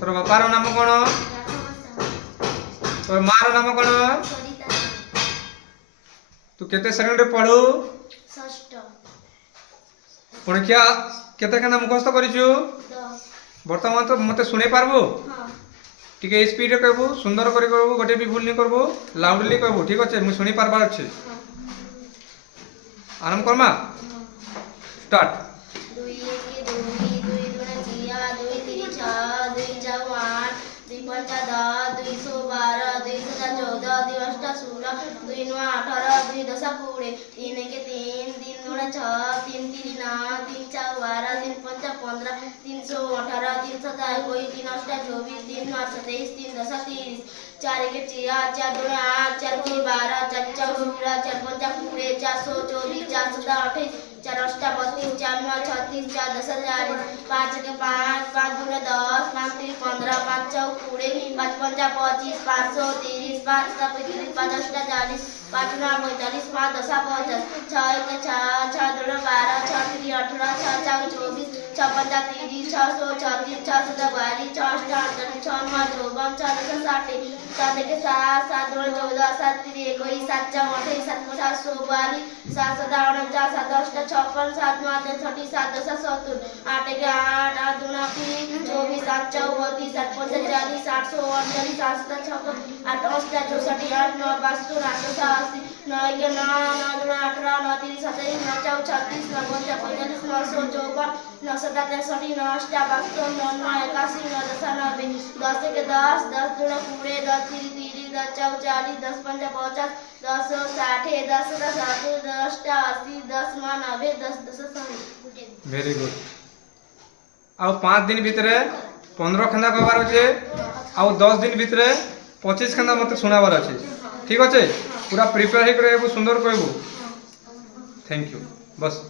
तोर बापार नाम कौन तोर मार नाम कौन तू केते श्रेणी पढ़ू परीक्षा केते केना मुखस्त करिछु वर्तमान तो मते सुने पारबो टिके स्पीड रे कहबो सुंदर करी कहबो गोटे भी भूल नहीं करबो लाउडली कहबो ठीक अछि मु सुनी पारबार अछि आरंभ करमा स्टार्ट 2 1 2 2 2 जिया 2 3 6 2 जाऊ 8 2 5 10 212 214 2 8 16 2 9 18 2 10 20 3 1 3 3 2 6 3 3 9 3 4 12 3 5 15 318 307 कोई 3 8 24 3 9 27 3 10 30 4 1 4 4 2 8 4 3 12 4 4 16 4 5 20 424 428 4 8 32 4 9 36 4 10 40 5 के 5 5 2 10 5 3 15 5 4 20 5 5 25 530 5 7 5 8 40 5 9 45 5 10 50 6 1 6 6 2 12 6 3 18 6 4 24 6 5 30 636 642 6 8 48 6 9 54 6 10 60 7 1 7 7 2 14 7 3 21 7 4 28 7 50 42 7 7 49 7 8 56 7 9 63 7 10 70 8 1 8 8 2 24 7 4 32 7 5 40 7 48 7 7 56 8 8 64 8 9 62 8 80 9 1 9 9 2 18 9 3 27 9 4 36 9 5 45 9 54 9 7 63 9 8 62 9 9 81 9 10 90 10 1 10 10 2 20 10 3 30 10 4 40 10 5 50 10 60 10 10 10 80 10 90 10 10 100 वेरी गुड आउ 5 दिन भितरे 15 खंदा कहबार अछि आउ 10 दिन भितरे 25 खंदा मते सुनाबार अछि ठीक अछि पूरा प्रिपेयर हे करे सुंदर कहबो थैंक यू बस